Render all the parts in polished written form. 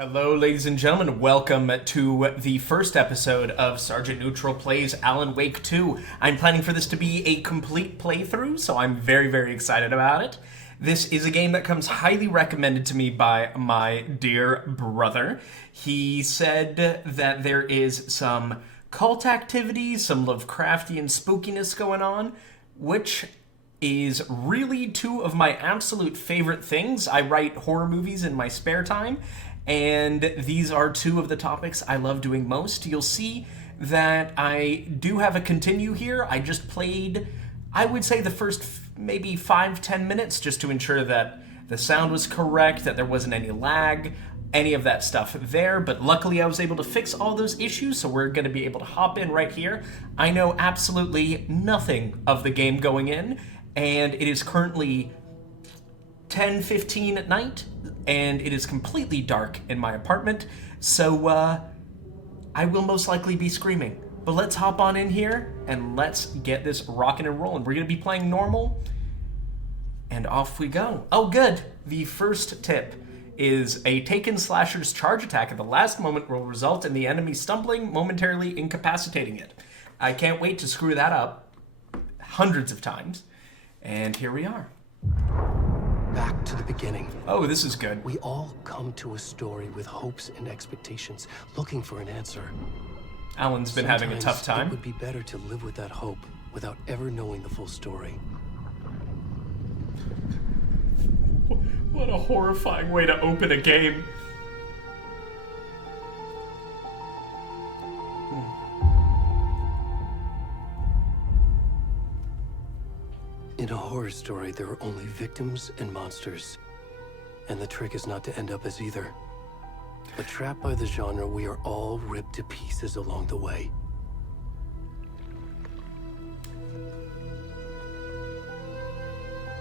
Hello, ladies and gentlemen. Welcome to the first episode of Sergeant Neutral Plays Alan Wake 2. I'm planning for this to be a complete playthrough, so I'm very excited about it. This is a game that comes highly recommended to me by my dear brother. He said that there is some cult activity, some Lovecraftian spookiness going on, which is really two of my absolute favorite things. I write horror movies in my spare time, and these are two of the topics I love doing most. You'll see that I do have a continue here. I just played, I would say, the first maybe 5-10 minutes just to ensure that the sound was correct, that there wasn't any lag, any of that stuff there, but luckily I was able to fix all those issues, so we're going to be able to hop in right here. I know absolutely nothing of the game going in, and it is currently 10:15 at night, and it is completely dark in my apartment, so I will most likely be screaming. But let's hop on in here, and let's get this rocking and rolling. We're going to be playing normal, and off we go. Oh, good! The first tip is a taken slasher's charge attack at the last moment will result in the enemy stumbling, momentarily incapacitating it. I can't wait to screw that up hundreds of times, and here we are. Back to the beginning. Oh, this is good. We all come to a story with hopes and expectations, looking for an answer. Alan's been having a tough time. It would be better to live with that hope without ever knowing the full story. What a horrifying way to open a game. In a horror story, there are only victims and monsters. And the trick is not to end up as either. But trapped by the genre, we are all ripped to pieces along the way.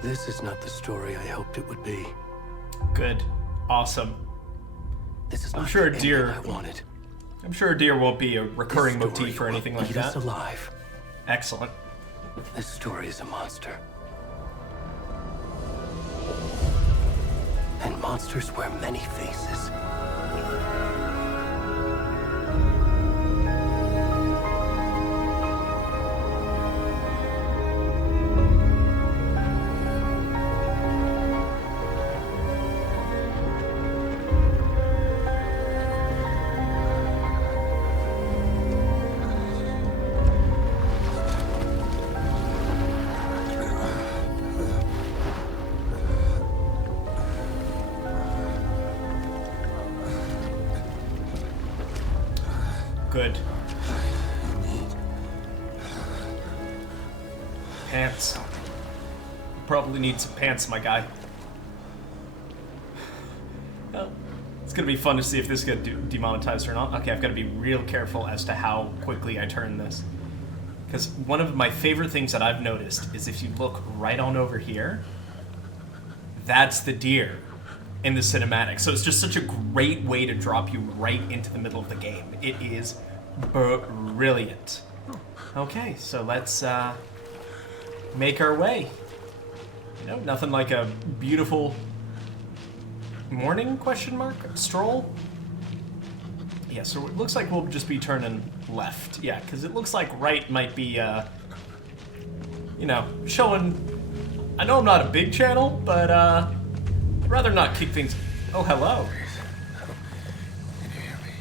This is not the story I hoped it would be. Good. Awesome. This is not sure the a deer ending I wanted. I'm sure a deer won't be a recurring This story motif or anything will like eat that. us alive. Excellent. This story is a monster. And monsters wear many faces. Good. Pants. Probably need some pants, my guy. Well, it's gonna be fun to see if this gets demonetized or not. Okay, I've got to be real careful as to how quickly I turn this. Because one of my favorite things that I've noticed is if you look right on over here, that's the deer in the cinematic. So it's just such a great way to drop you right into the middle of the game. It is brilliant. Okay, so let's make our way. You know, nothing like a beautiful morning, question mark, stroll? Yeah, so it looks like we'll just be turning left. Yeah, because it looks like right might be, you know, showing... I know I'm not a big channel, but, I'd rather not kick things... Oh, hello. Can you hear me?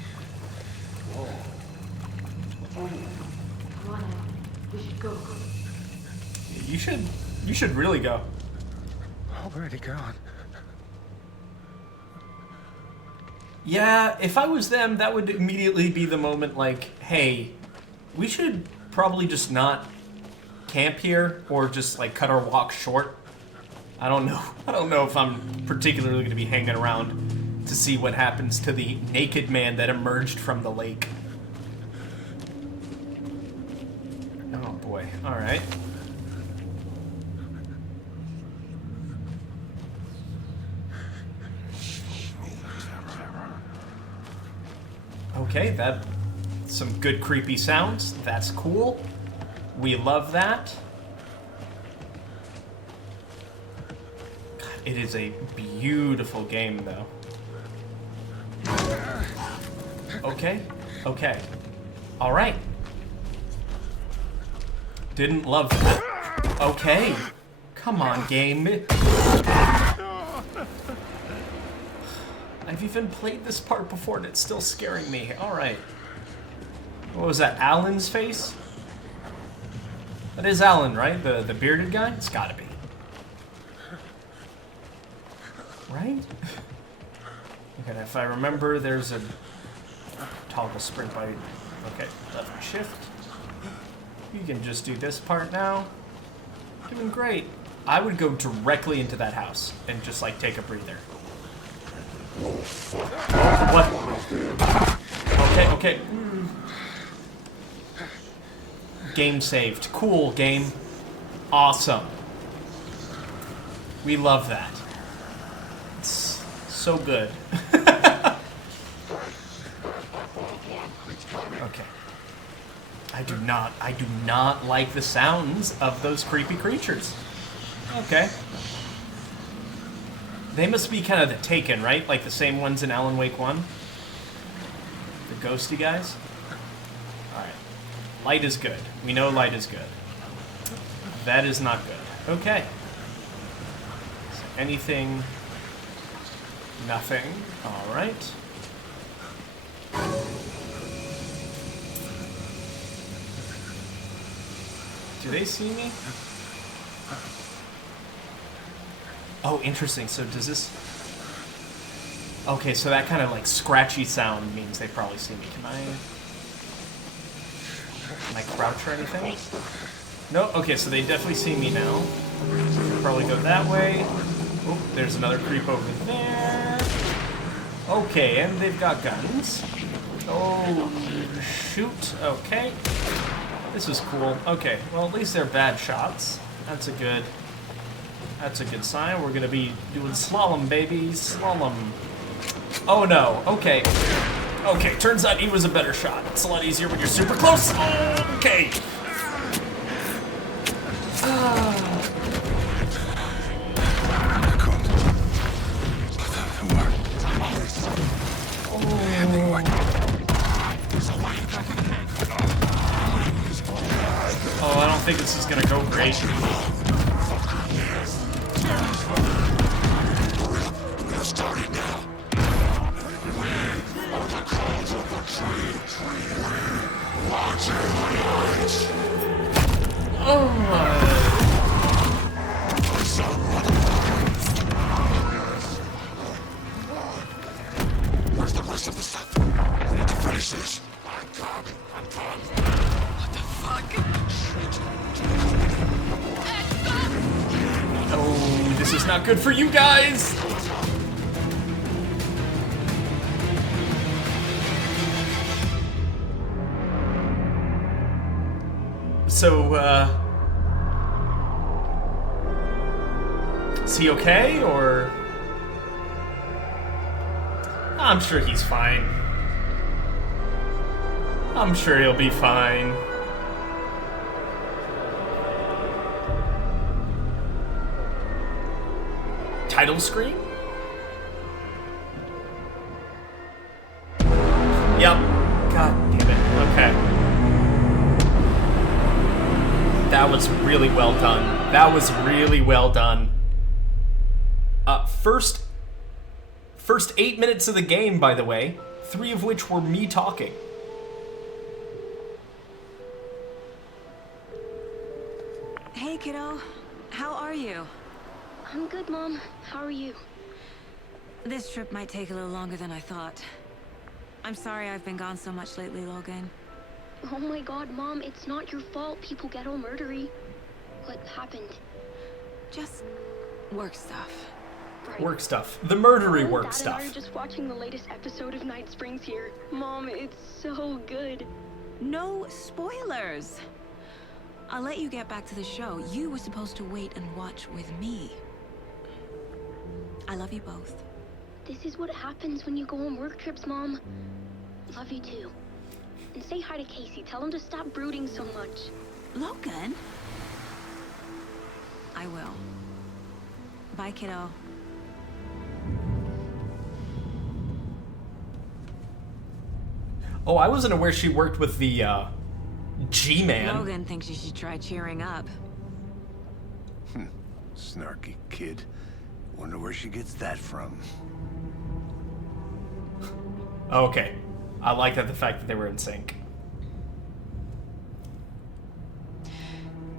Come on, Al. We should go. You should really go. Already gone. Yeah, if I was them, that would immediately be the moment like, hey, we should probably just not camp here or just like cut our walk short. I don't know. I don't know if I'm particularly going to be hanging around to see what happens to the naked man that emerged from the lake. Oh boy. All right. Okay, that's some good creepy sounds. That's cool. We love that. God, it is a beautiful game, though. Okay. Okay. All right. Didn't love that. Okay. Come on, game. I've even played this part before and it's still scaring me. All right. What was that, Alan's face? That is Alan, right? The bearded guy? It's gotta be. Right? Okay, if I remember, there's a toggle sprint by... Okay, left shift. You can just do this part now. Doing great. I would go directly into that house and just, like, take a breather. What? Okay. Game saved. Cool, game. Awesome. We love that. It's so good. Okay. I do not like the sounds of those creepy creatures. Okay. They must be kind of the Taken, right? Like the same ones in Alan Wake 1? The ghosty guys? Alright. Light is good. We know light is good. That is not good. Okay. So anything... Nothing. Alright. Do they see me? Oh, interesting. So does this... Okay, so that kind of like scratchy sound means they probably see me. Can I crouch or anything? No? Okay, so they definitely see me now. Probably go that way. Oh, there's another creep over there. Okay, and they've got guns. Oh, shoot. Okay. This is cool. Okay, well, at least they're bad shots. That's a good sign. We're gonna be doing slalom, baby. Slalom. Oh, no. Okay. Okay, turns out he was a better shot. It's a lot easier when you're super close. Okay. Oh, I don't think this is gonna go great. Where's the rest of the stuff? I need to finish this. I'm coming. What the fuck? Oh, this is not good for you guys! So, is he okay, or? I'm sure he's fine. I'm sure he'll be fine. Title screen? Yep. God damn it. Okay. That was really well done. That was really well done. First 8 minutes of the game, by the way, 3 of which were me talking. Hey, kiddo. How are you? I'm good, Mom. How are you? This trip might take a little longer than I thought. I'm sorry I've been gone so much lately, Logan. Oh my god, Mom, it's not your fault people get all murdery. What happened? Just work stuff. Right. Work stuff. The murdery Mom, work Dad stuff. and I are just watching the latest episode of Night Springs here. Mom, it's so good. No spoilers. I'll let you get back to the show. You were supposed to wait and watch with me. I love you both. This is what happens when you go on work trips, Mom. Love you too. And say hi to Casey. Tell him to stop brooding so much. Logan? I will. Bye, kiddo. Oh, I wasn't aware she worked with the G-Man. Logan thinks you should try cheering up. Snarky kid. Wonder where she gets that from. Okay. I like that the fact that they were in sync.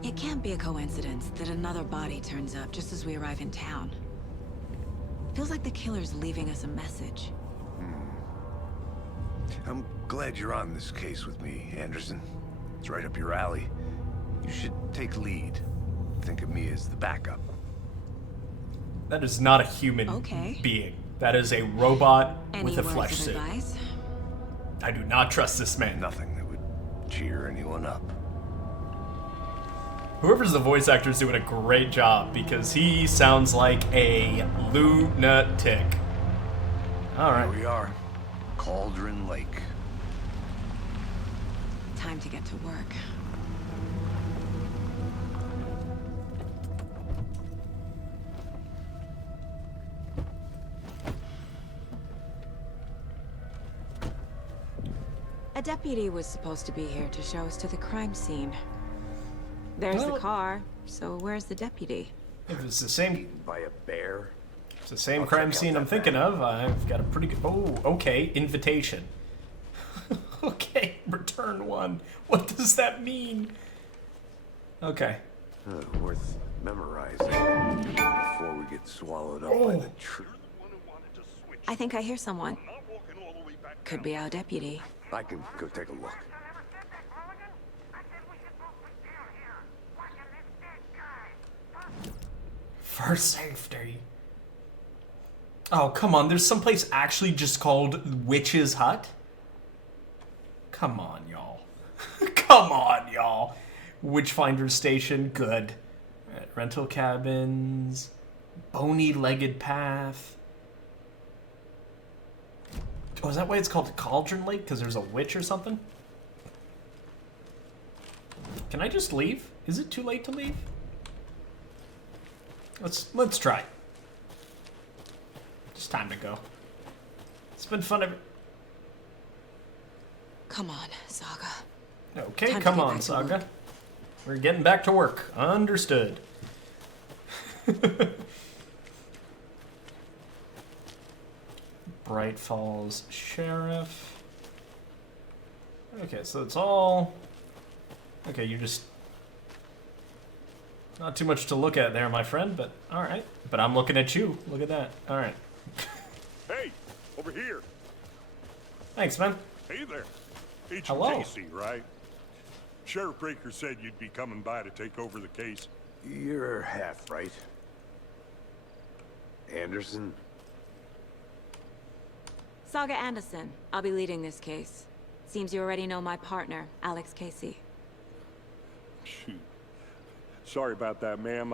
It can't be a coincidence that another body turns up just as we arrive in town. Feels like the killer's leaving us a message. I'm glad you're on this case with me, Anderson. It's right up your alley. You should take lead. Think of me as the backup. That is not a human being. That is a robot with a flesh suit. Advice? I do not trust this man. Nothing that would cheer anyone up. Whoever's the voice actor is doing a great job because he sounds like a lunatic. All right. Here we are. Cauldron Lake. Time to get to work. A deputy was supposed to be here to show us to the crime scene. There's the car, so where's the deputy? If it's the same, Eaten by a bear. it's the same crime scene I'm thinking of. I've got a pretty good. Oh, okay. Invitation. Okay, return one. What does that mean? Okay. Worth memorizing before we get swallowed up by the tree. I think I hear someone. Could be our deputy. I can go take a look. For safety. Oh, come on. There's someplace actually just called Witch's Hut? Come on, y'all. Come on, y'all. Witchfinder Station, good. Right, rental cabins. Bony-legged path. Oh, is that why it's called Cauldron Lake? Because there's a witch or something? Can I just leave? Is it too late to leave? Let's try. It's time to go. It's been fun. Come on, Saga. Okay, come on, Saga. We're getting back to work. Understood. Bright Falls Sheriff. Okay, so it's all... Okay, you just... Not too much to look at there, my friend, but alright. But I'm looking at you. Look at that. Alright. Hey, over here. Thanks, man. Hey there. Agent Hello. Casey, right? Sheriff Breaker said you'd be coming by to take over the case. You're half right. Anderson? Saga Anderson. I'll be leading this case. Seems you already know my partner, Alex Casey. Shoot. Sorry about that, ma'am.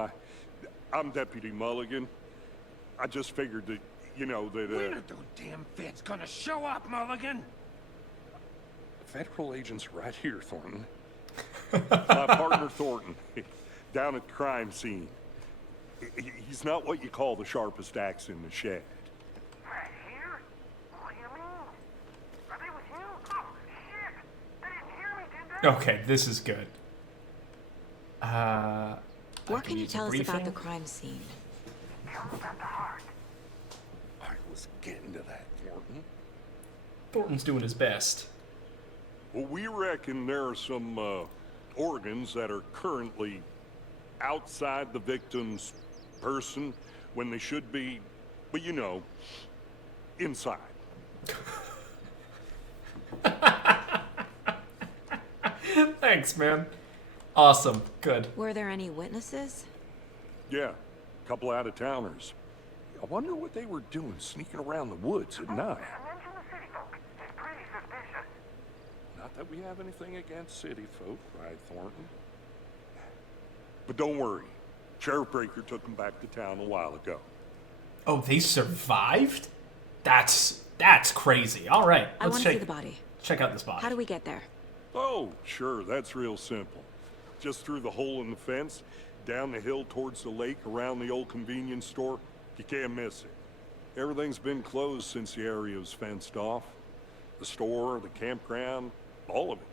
I'm Deputy Mulligan. I just figured that, you know, that, When are those damn feds gonna show up, Mulligan? Federal agent's right here, Thornton. My partner, Thornton, down at the crime scene. He's not what you call the sharpest axe in the shed. Right here? What do you mean? Are they with you? Oh, shit! They didn't hear me, did they? Okay, this is good. What can you tell us about the crime scene? Tell me about the heart. I was getting to that, Thornton. Thornton's doing his best. Well, we reckon there are some organs that are currently outside the victim's person when they should be, but you know, inside. Thanks, man. Awesome. Good. Were there any witnesses? Yeah, a couple out-of-towners. I wonder what they were doing sneaking around the woods at night. Mention the city folk. It's pretty suspicious. Not that we have anything against city folk, right, Thornton? But don't worry. Sheriff Breaker took them back to town a while ago. Oh, they survived? That's crazy. All right, I want to see the body. check out this body. How do we get there? Oh, sure, that's real simple. Just through the hole in the fence, down the hill towards the lake, around the old convenience store. You can't miss it. Everything's been closed since the area was fenced off. The store, the campground, all of it.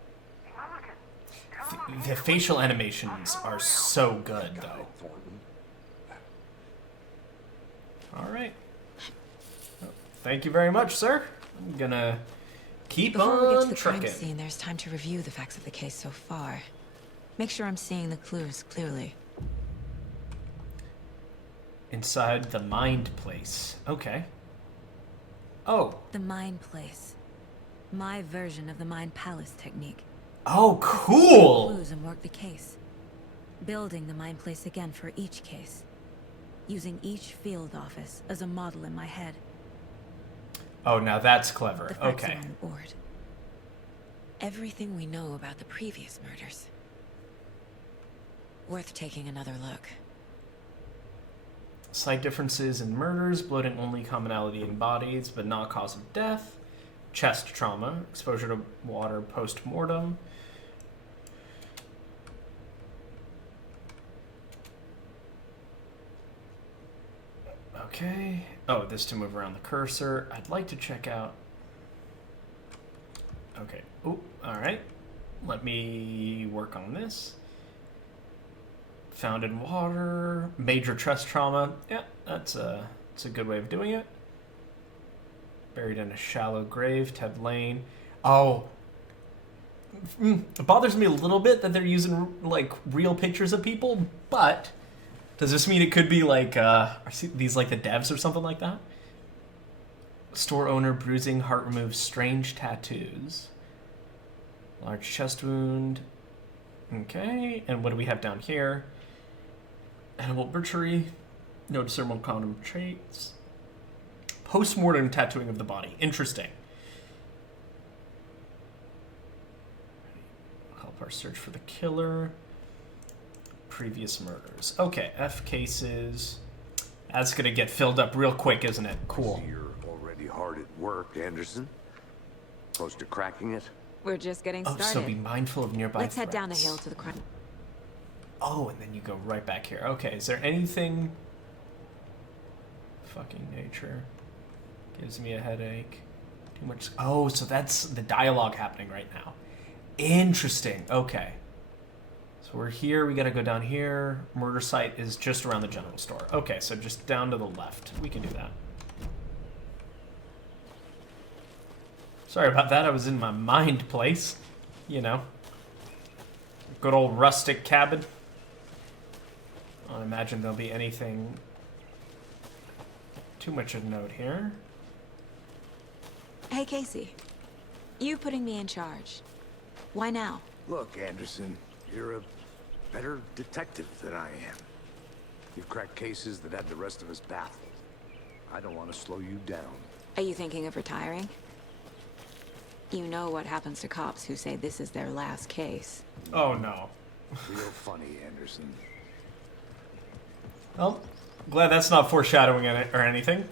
The facial animations are so good, though. Thornton. All right. Thank you very much, sir. I'm gonna keep Before we get to on the crime trucking. scene, there's time to review the facts of the case so far. Make sure I'm seeing the clues clearly. Inside the mind place. Okay. Oh. The Mind Place. My version of the Mind Palace technique. Oh, cool! Clues and work the case. Building the Mind Place again for each case. Using each field office as a model in my head. Oh, now that's clever. The facts Okay. are on the board. Everything we know about the previous murders. Worth taking another look. Slight differences in murders, bloating only commonality in bodies, but not cause of death. Chest trauma, exposure to water post-mortem. Okay. Oh, this to move around the cursor. I'd like to check out... Okay. Ooh, alright. Let me work on this. Found in water. Major chest trauma. Yeah, that's a good way of doing it. Buried in a shallow grave. Ted Lane. Oh. It bothers me a little bit that they're using, like, real pictures of people, but... Does this mean it could be like, are these like the devs or something like that? Store owner bruising, heart removed, strange tattoos. Large chest wound. Okay, and what do we have down here? Animal butchery. No discernible condom traits. Post-mortem tattooing of the body. Interesting. Help our search for the killer. Previous murders. Okay, F cases. That's gonna get filled up real quick, isn't it? Cool. So you're already hard at work, Anderson. Close to cracking it? We're just getting Oh, started. so be mindful of nearby Let's head down the threats. hill to the crime. Oh, and then you go right back here. Okay, is there anything... Fucking nature. Gives me a headache. Too much... Oh, so that's the dialogue happening right now. Interesting. Okay. So we're here. We gotta go down here. Murder site is just around the general store. Okay, so just down to the left. We can do that. Sorry about that. I was in my mind place. You know. Good old rustic cabin. I don't imagine there'll be anything too much of note here. Hey, Casey. You putting me in charge. Why now? Look, Anderson, you're a better detective than I am. You've cracked cases that had the rest of us baffled. I don't want to slow you down. Are you thinking of retiring? You know what happens to cops who say this is their last case. Oh no. Real funny, Anderson. Well, glad that's not foreshadowing or anything.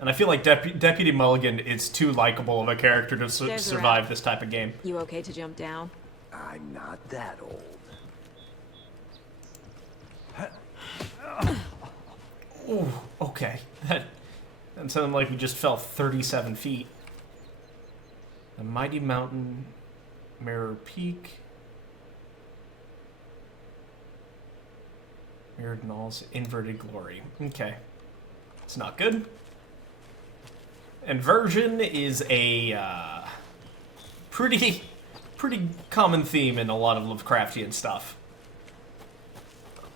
And I feel like Deputy Mulligan is too likable of a character to There's a survive rat. this type of game. You okay to jump down? I'm not that old. Ooh, okay. That sounded like we just fell 37 feet. The Mighty Mountain, Mirror Peak. Mirrored Knolls, Inverted Glory. Okay. It's not good. Inversion is a pretty common theme in a lot of Lovecraftian stuff.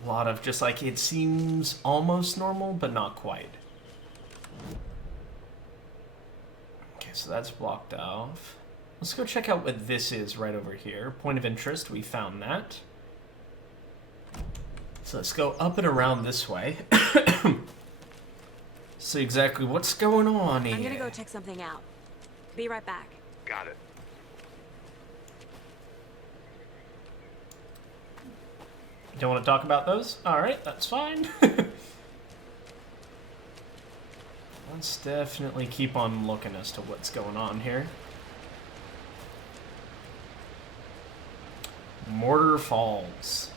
A lot of just like, it seems almost normal, but not quite. Okay, so that's blocked off. Let's go check out what this is right over here. Point of interest, we found that. So let's go up and around this way. See exactly what's going on here. I'm gonna go check something out. Be right back. Got it. Don't want to talk about those? Alright, that's fine. Let's definitely keep on looking as to what's going on here. Mortar Falls.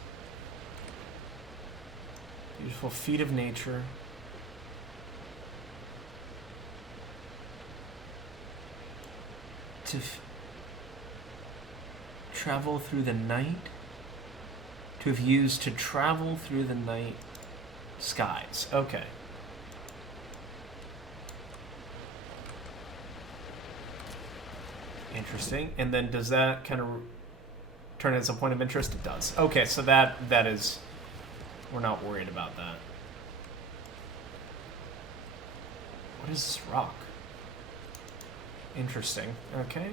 Beautiful feat of nature. travel through the night? To have used to travel through the night skies. Okay. Interesting. And then does that kind of turn as a point of interest? It does. Okay, so that is... We're not worried about that. What is this rock? Interesting. Okay.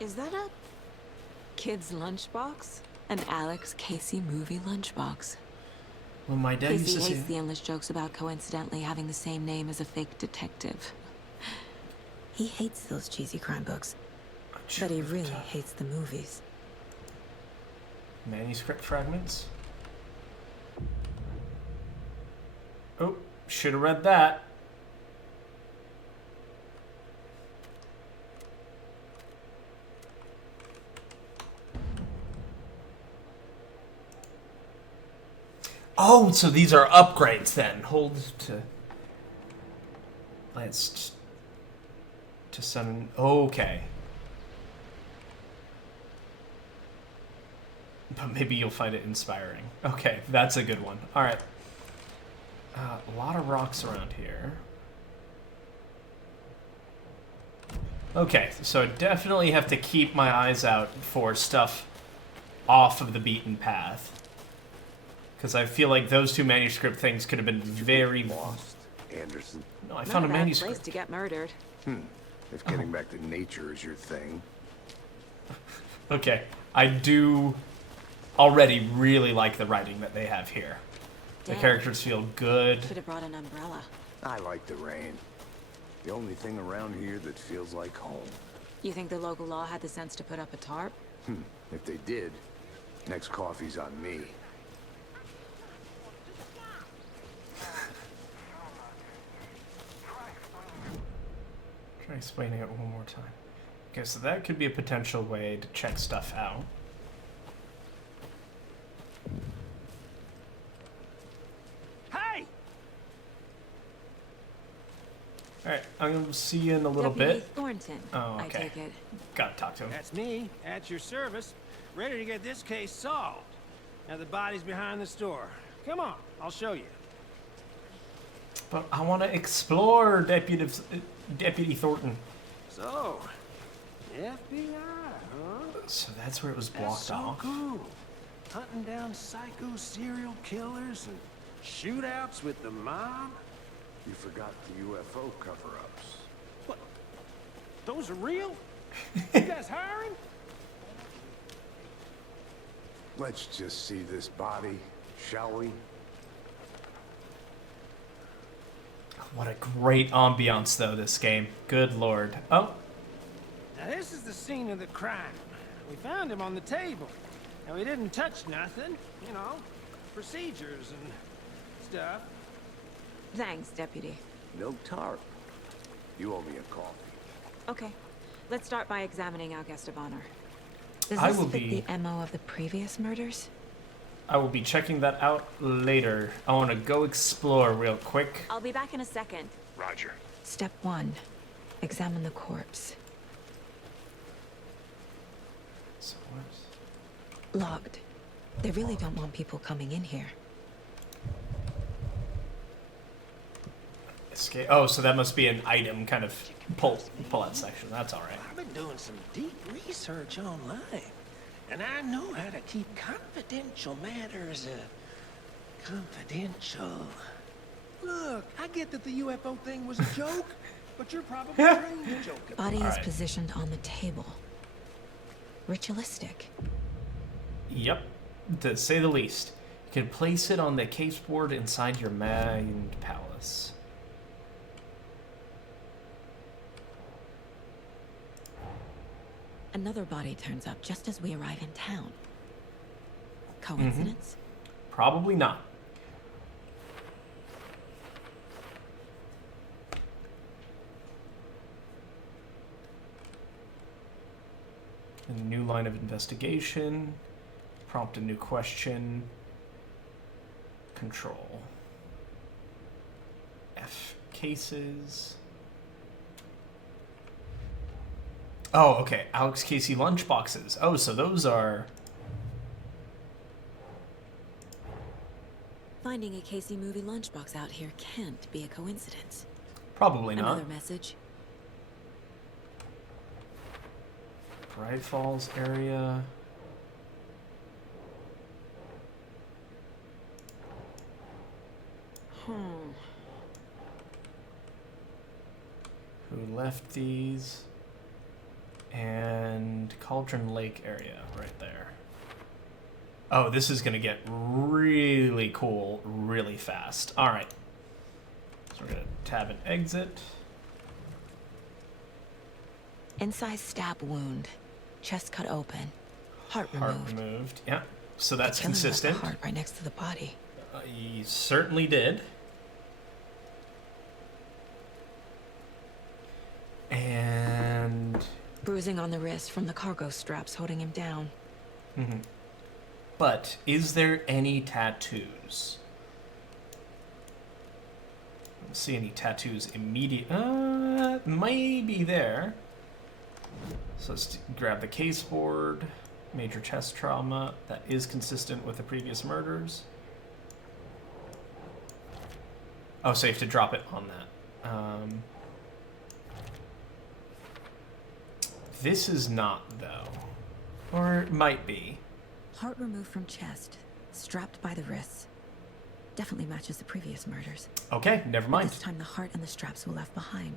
Is that a kid's lunchbox? An Alex Casey movie lunchbox. Well, my dad used Casey to hates say... the endless jokes about coincidentally having the same name as a fake detective. He hates those cheesy crime books, but he really hates the movies. Manuscript fragments. Oh, should have read that. Oh, so these are upgrades then. Hold to... Let's... To summon... Okay. But maybe you'll find it inspiring. Okay, that's a good one. Alright. A lot of rocks around here. Okay, so I definitely have to keep my eyes out for stuff off of the beaten path. Because I feel like those two manuscript things could have been very... Lost, Anderson. No, I found a manuscript. Place to get murdered. If getting back to nature is your thing. Okay, I do already really like the writing that they have here. The Damn. characters feel good. Should have brought an umbrella. I like the rain. The only thing around here that feels like home. You think the local law had the sense to put up a tarp? If they did, next coffee's on me. Try explaining it one more time. Okay, so that could be a potential way to check stuff out. Hey! Alright, I'm gonna see you in a little Deputy bit. Thornton, Oh, I okay. take it. Gotta talk to him. That's me, at your service, ready to get this case solved. Now the body's behind the store. Come on, I'll show you. But I want to explore, Deputy Thornton. So, FBI, huh? So that's where it was That's blocked so off. cool. Hunting down psycho serial killers and shootouts with the mob. You forgot the UFO cover-ups. What? Those are real? You guys hiring? Let's just see this body, shall we? What a great ambiance, though, this game. Good lord. Oh, Now this is the scene of the crime. We found him on the table. Now he didn't touch nothing, you know, procedures and stuff. Thanks, Deputy. No tarp. You owe me a coffee. Okay, let's start by examining our guest of honor. Does I this will fit be- the MO of the previous murders? I will be checking that out later. I want to go explore real quick. I'll be back in a second. Roger. Step 1. Examine the corpse. So where's... Logged. They really don't want people coming in here. Escape. Oh, so that must be an item kind of pull-out section. That's all right. I've been doing some deep research online, and I know how to keep confidential matters confidential. Look, I get that the UFO thing was a joke, but you're probably trained to joke about Body is Alright. positioned on the table. Ritualistic. Yep, to say the least. You can place it on the caseboard inside your mind palace. Another body turns up just as we arrive in town. Coincidence? Probably not. A new line of investigation. Prompt a new question. Control. F. Cases. Oh, okay. Alex Casey lunchboxes. Oh, so those are... Finding a Casey movie lunchbox out here can't be a coincidence. Probably not. Another message. Bright Falls area. Who left these? And Cauldron Lake area right there. Oh, this is going to get really cool really fast. All right. So we're going to tab and exit. Incised stab wound. Chest cut open. Heart removed. Heart removed. Yeah. So that's The killer left consistent. the heart right next to the body. He certainly did. And... Bruising on the wrist from the cargo straps holding him down. But is there any tattoos? I don't see any tattoos immediate. Maybe there. So let's grab the case board. Major chest trauma. That is consistent with the previous murders. Oh, safe to drop it on that. This is not, though. Or it might be. Heart removed from chest. Strapped by the wrists. Definitely matches the previous murders. Okay, never But mind. this time the heart and the straps were left behind.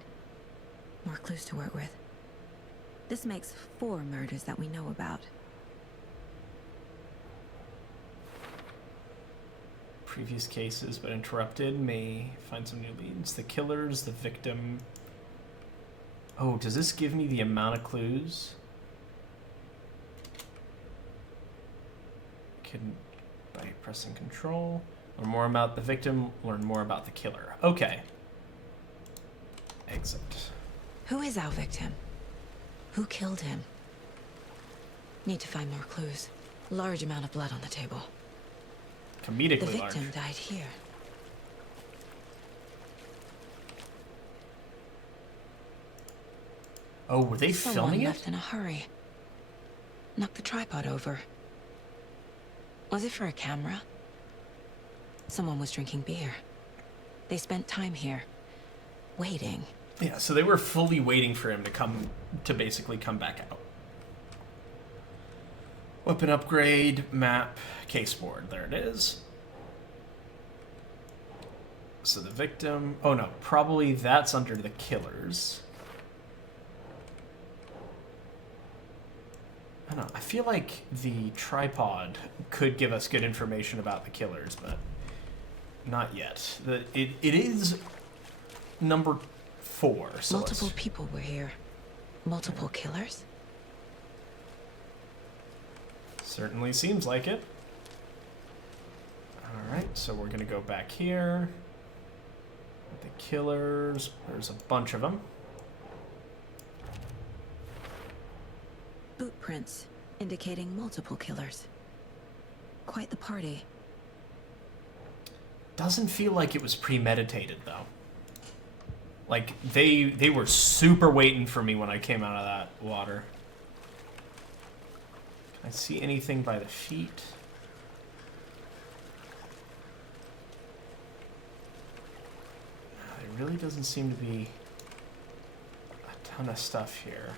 More clues to work with. This makes 4 murders that we know about. Previous cases, but interrupted. May find some new leads. The killers, the victim. Oh, does this give me the amount of clues? Can by pressing control. Learn more about the victim, learn more about the killer. Okay. Exit. Who is our victim? Who killed him? Need to find more clues. Large amount of blood on the table. Comedically The large. victim died here. Oh, were they Someone filming left it? in a hurry. Knocked the tripod over. Was it for a camera? Someone was drinking beer. They spent time here, waiting. Yeah, so they were fully waiting for him to basically come back out. Weapon upgrade, map, case board. There it is. So the victim... Oh no, probably that's under the killers. I don't know. I feel like the tripod could give us good information about the killers, but not yet. It is number 4. So Multiple people were here. Multiple killers? Certainly seems like it. Alright, so we're going to go back here. The killers. There's a bunch of them. Boot prints, indicating multiple killers. Quite the party. Doesn't feel like it was premeditated, though. Like, they were super waiting for me when I came out of that water. Can I see anything by the feet? There really doesn't seem to be a ton of stuff here.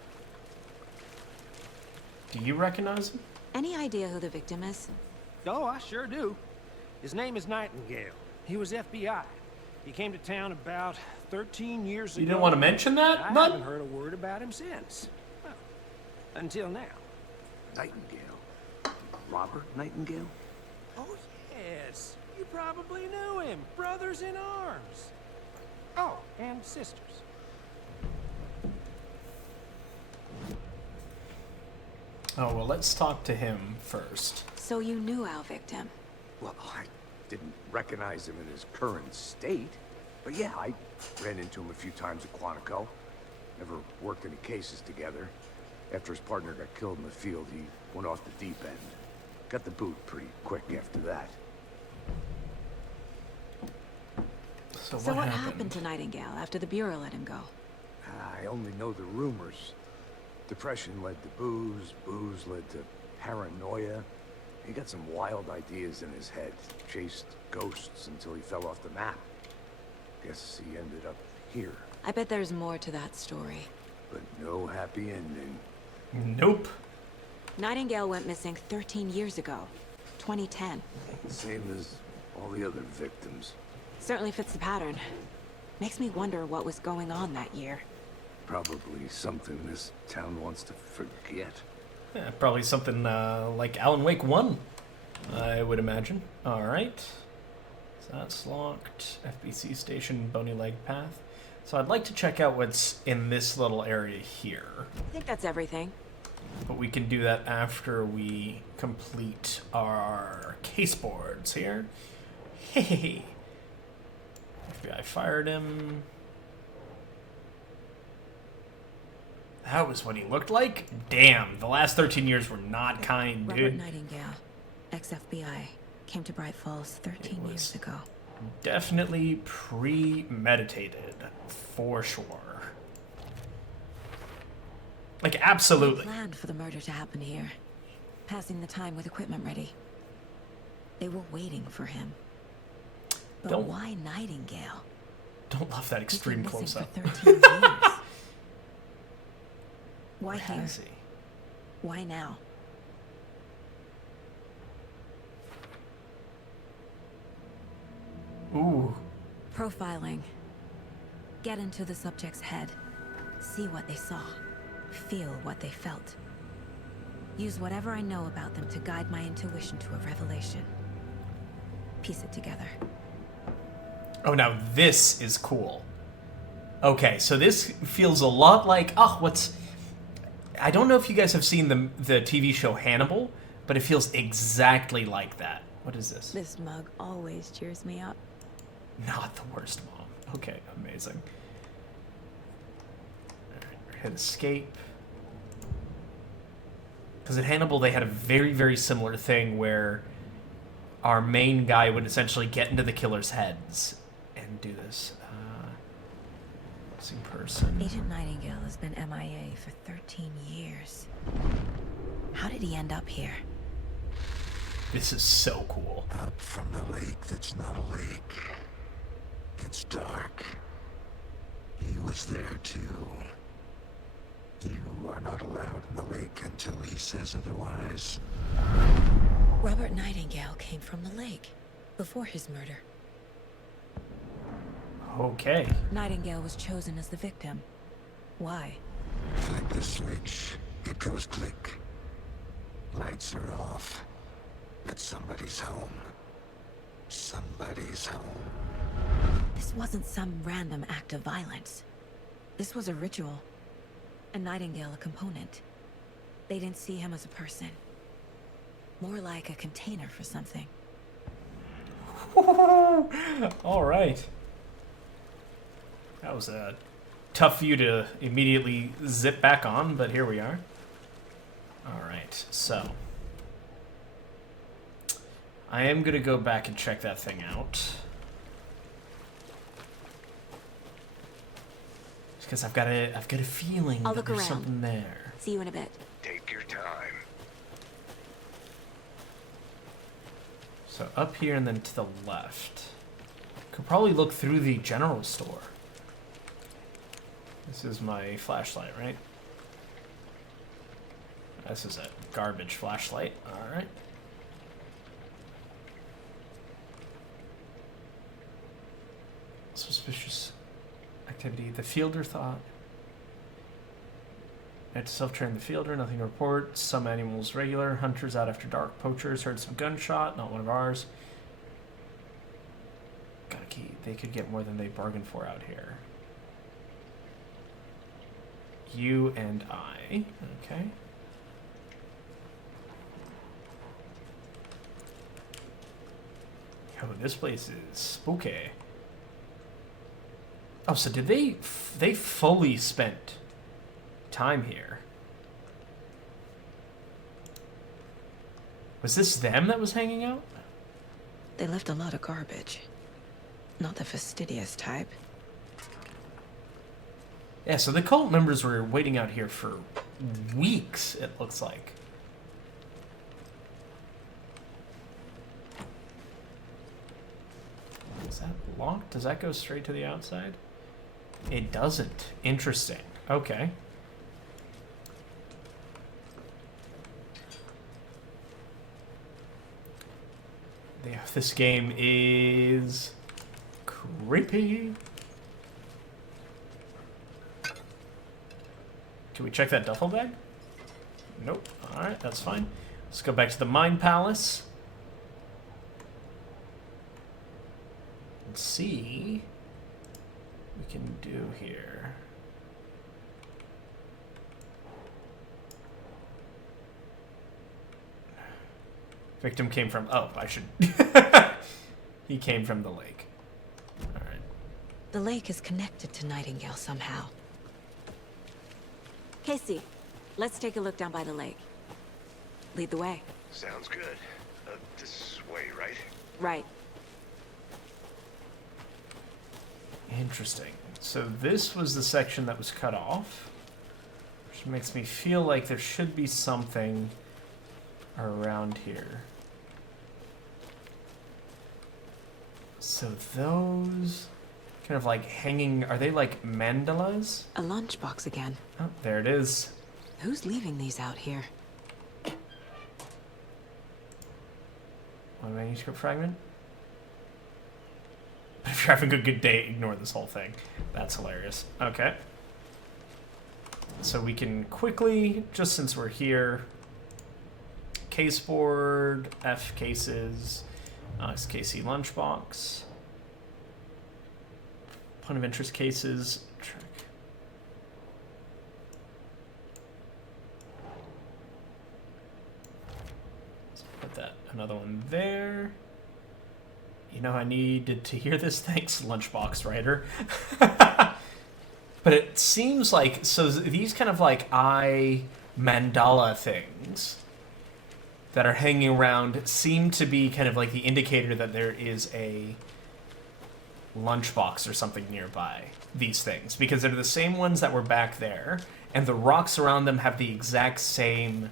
Do you recognize him? Any idea who the victim is? Oh, I sure do. His name is Nightingale. He was FBI. He came to town about 13 years ago. You didn't want to mention that? I None? haven't heard a word about him since. Well, until now. Nightingale? Robert Nightingale? Oh, yes. You probably knew him. Brothers in arms. Oh, and sisters. Oh, well, let's talk to him first. So you knew our victim. Well, I didn't recognize him in his current state. But yeah, I ran into him a few times at Quantico. Never worked any cases together. After his partner got killed in the field, he went off the deep end. Got the boot pretty quick after that. So So what happened? happened to Nightingale after the Bureau let him go? I only know the rumors. Depression led to booze, booze led to paranoia. He got some wild ideas in his head, chased ghosts until he fell off the map. Guess he ended up here, I bet there's more to that story. but no happy ending. Nope. Nightingale went missing 13 years ago. 2010. Same as all the other victims. Certainly fits the pattern. Makes me wonder what was going on that year. Probably something this town wants to forget. Yeah, probably something like Alan Wake 1, I would imagine. Alright. So that's locked. FBC station, Bony Leg Path. So I'd like to check out what's in this little area here. I think that's everything. But we can do that after we complete our case boards here. Hey. FBI fired him. That was what he looked like? Damn, the last 13 years were not kind, Robert dude. Nightingale, ex-FBI, came to Bright Falls 13 years ago. Definitely premeditated, for sure. Like, absolutely. They planned for the murder to happen here, passing the time with equipment ready. They were waiting for him. But Don't- why Nightingale? Don't love that He's been extreme missing close-up. for 13 years. Why What here? has he? Why now? Ooh. Profiling. Get into the subject's head. See what they saw. Feel what they felt. Use whatever I know about them to guide my intuition to a revelation. Piece it together. Oh, now this is cool. Okay, so this feels a lot like... Oh, what's... I don't know if you guys have seen the TV show Hannibal, but it feels exactly like that. What is this? This mug always cheers me up. Not the worst, Mom. Okay, amazing. Alright, hit escape. Because in Hannibal, they had a very, very similar thing where our main guy would essentially get into the killer's heads and do this. Missing person. Agent Nightingale has been MIA for 13 years. How did he end up here? This is so cool. Up from the lake that's not a lake. It's dark. He was there too. You are not allowed in the lake until he says otherwise. Robert Nightingale came from the lake before his murder. Okay. Nightingale was chosen as the victim. Why? Flick the switch. It goes click. Lights are off. But somebody's home. Somebody's home. This wasn't some random act of violence. This was a ritual. And Nightingale a component. They didn't see him as a person. More like a container for something. All right. That was tough for you to immediately zip back on, but here we are. All right, so I am gonna go back and check that thing out because I've got a feeling I'll that look there's around. something there. See you in a bit. Take your time. So up here and then to the left. Could probably look through the general store. This is my flashlight, right? This is a garbage flashlight. Alright. Suspicious activity. The fielder thought. Had to self-train the fielder, nothing to report. Some animals regular. Hunters out after dark. Poachers heard some gunshot, not one of ours. Got a key. They could get more than they bargained for out here. You and I. Okay. Yo, this place is spooky. Oh, so did they fully spent time here? Was this them that was hanging out? They left a lot of garbage. Not the fastidious type. Yeah, so the cult members were waiting out here for weeks, it looks like. Is that locked? Does that go straight to the outside? It doesn't. Interesting. Okay. This game is creepy. Can we check that duffel bag? Nope. Alright, that's fine. Let's go back to the Mind Palace. Let's see what we can do here. Victim came from... Oh, I should... He came from the lake. Alright. The lake is connected to Nightingale somehow. Casey, let's take a look down by the lake. Lead the way. Sounds good. This way, right? Right. Interesting. So this was the section that was cut off, which makes me feel like there should be something around here. So those kind of like hanging, are they like mandalas? A lunchbox again. Oh, there it is. Who's leaving these out here? One manuscript fragment? If you're having a good day, ignore this whole thing. That's hilarious. Okay. So we can quickly, just since we're here, case board, F cases, XKC lunchbox, point of interest cases, trick. Let's put that another one there. You know, I needed to hear this. Thanks, lunchbox writer. But it seems like, so these kind of like eye mandala things that are hanging around seem to be kind of like the indicator that there is a lunchbox or something nearby, these things, because they're the same ones that were back there, and the rocks around them have the exact same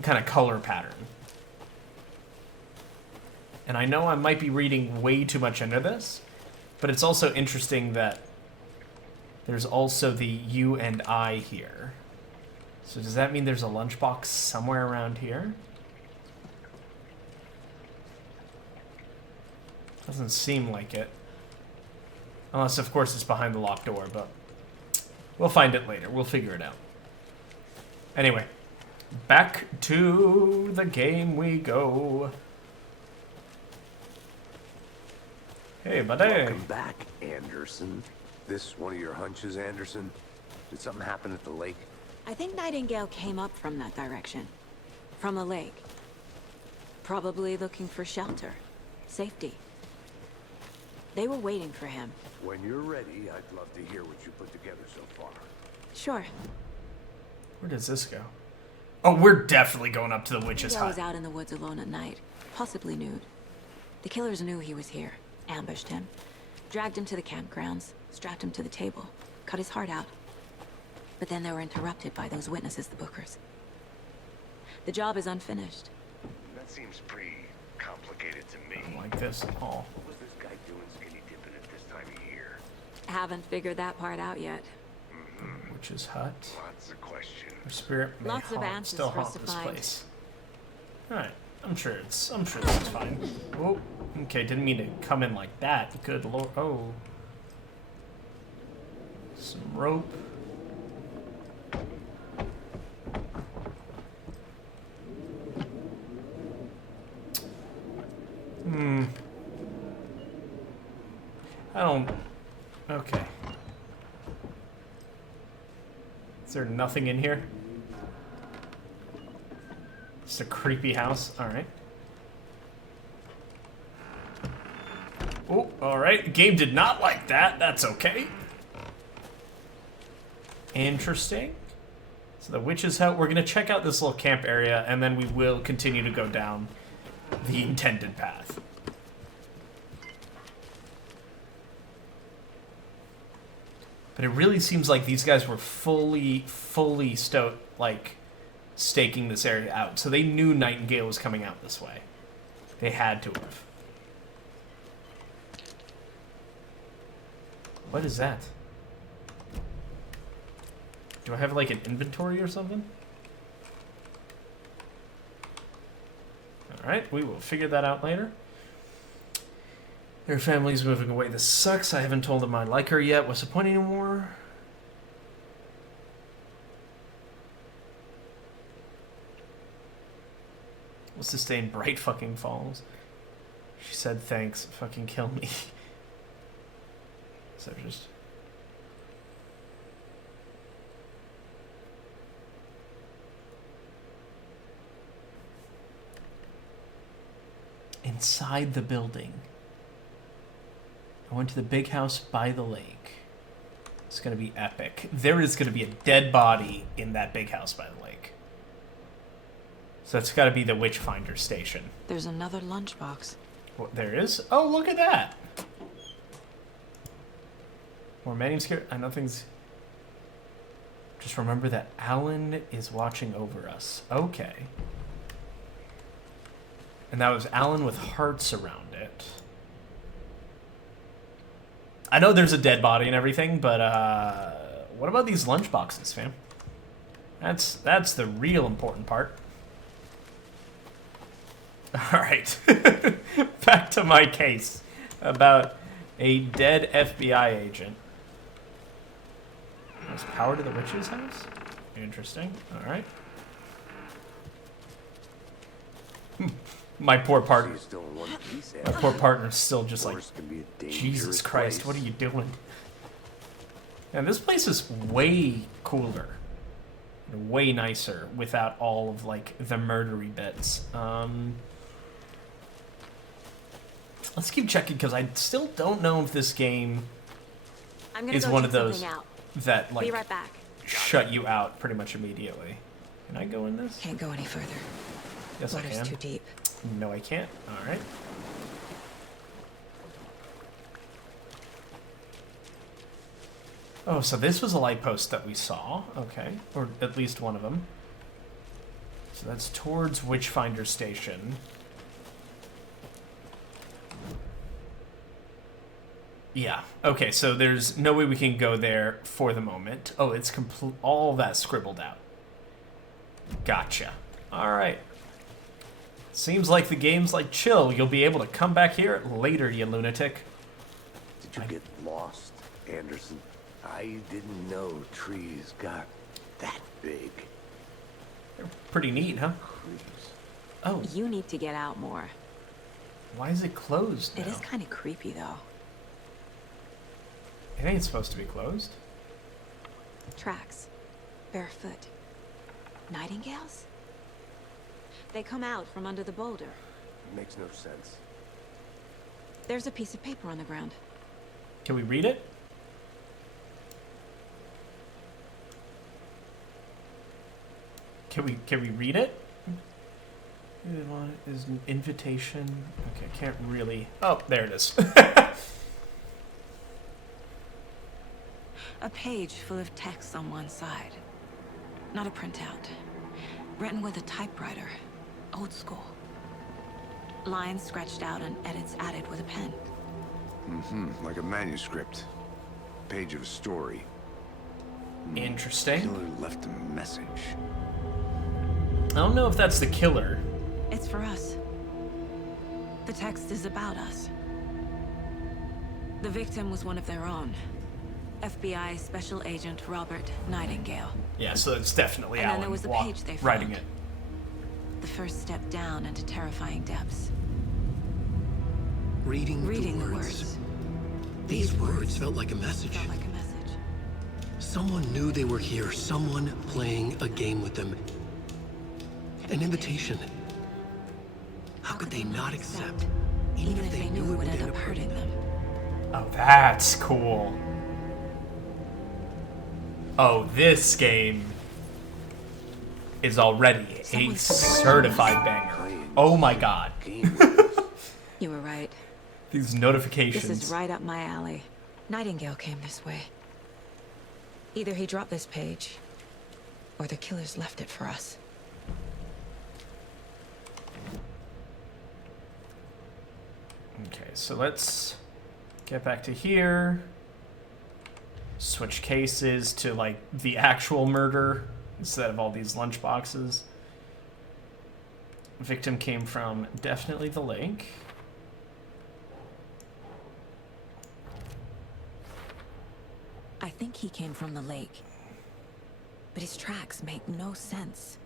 kind of color pattern. And I know I might be reading way too much into this, but it's also interesting that there's also the U and I here. So does that mean there's a lunchbox somewhere around here? Doesn't seem like it. Unless, of course, it's behind the locked door, but we'll find it later. We'll figure it out. Anyway, back to the game we go. Hey, buddy. Welcome back, Anderson. This one of your hunches, Anderson? Did something happen at the lake? I think Nightingale came up from that direction. From the lake. Probably looking for shelter. Safety. They were waiting for him. When you're ready, I'd love to hear what you put together so far. Sure. Where does this go? Oh, we're definitely going up to the witch's Nightingale hut. was out in the woods alone at night. Possibly nude. The killers knew he was here. Ambushed him. Dragged him to the campgrounds. Strapped him to the table. Cut his heart out. But then they were interrupted by those witnesses, the Bookers. The job is unfinished. That seems pretty complicated to I don't me. like this at all. What was this guy doing skinny dipping at this time of year? Haven't figured that part out yet. Witch's hut. Lots of questions. Her spirit may Lots of haunt, answers still for us haunt to this find. place. Alright, I'm sure this is fine. Oh, okay, didn't mean to come in like that. Good lord. Oh. Some rope. I don't... Okay. Is there nothing in here? Just a creepy house? Alright. Oh, alright. Game did not like that. That's okay. Interesting. So the witch's hut. We're going to check out this little camp area, and then we will continue to go down the intended path. But it really seems like these guys were fully staking this area out. So they knew Nightingale was coming out this way. They had to have. What is that? Do I have like an inventory or something? Alright, we will figure that out later. Their family's moving away. This sucks. I haven't told them I like her yet. What's the point anymore? What's this day in Bright fucking Falls? She said thanks. Fucking kill me. So just... Inside the building. I went to the big house by the lake. It's going to be epic. There is going to be a dead body in that big house by the lake. So it's got to be the Witchfinder station. There's another lunchbox. What, there is? Oh, look at that. More manuscript. I know things... Just remember that Alan is watching over us. Okay. And that was Alan with hearts around it. I know there's a dead body and everything, but what about these lunchboxes, fam? That's the real important part. Alright. Back to my case about a dead FBI agent. There's power to the witch's house? Interesting. Alright. My poor partner. My poor partner's still just like, Jesus Christ, what are you doing? And this place is way cooler. Way nicer without all of, like, the murdery bits. Let's keep checking, because I still don't know if this game is one of those that, like, shut you out pretty much immediately. Can I go in this? Can't go any further. Yes, I can. Water's too deep. No, I can't. Alright. Oh, so this was a light post that we saw. Okay. Or at least one of them. So that's towards Witchfinder Station. Yeah. Okay, so there's no way we can go there for the moment. Oh, it's all that scribbled out. Gotcha. Alright. Seems like the game's like, chill, you'll be able to come back here later, you lunatic. Did you get lost, Anderson? I didn't know trees got that big. They're pretty neat, huh? Oh. You need to get out more. Why is it closed now? It is kind of creepy, though. It ain't supposed to be closed. Tracks. Barefoot. Nightingales? They come out from under the boulder. Makes no sense. There's a piece of paper on the ground. Can we read it? Can we read it? Is an invitation. Okay, I can't really. Oh, there it is. A page full of text on one side. Not a printout. Written with a typewriter. Old school. Lines scratched out and edits added with a pen. Mm-hmm. Like a manuscript. Page of a story. Interesting. Killer left a message. I don't know if that's the killer. It's for us. The text is about us. The victim was one of their own. FBI Special Agent Robert Nightingale. Yeah, so it's definitely Alan. And then there was the page they found. Writing it. The first step down into terrifying depths. Reading the words. These words felt like a message. Felt like a message. Someone knew they were here. Someone playing a game with them. An invitation. How could they not accept? Even if they knew it would end up hurting them. Oh, that's cool. Oh, this game is already a certified banger. Oh my god. You were right. These notifications. This is right up my alley. Nightingale came this way. Either he dropped this page, or the killers left it for us. Okay, so let's get back to here. Switch cases to, like, the actual murder instead of all these lunchboxes. Victim came from definitely the lake. I think he came from the lake. But his tracks make no sense.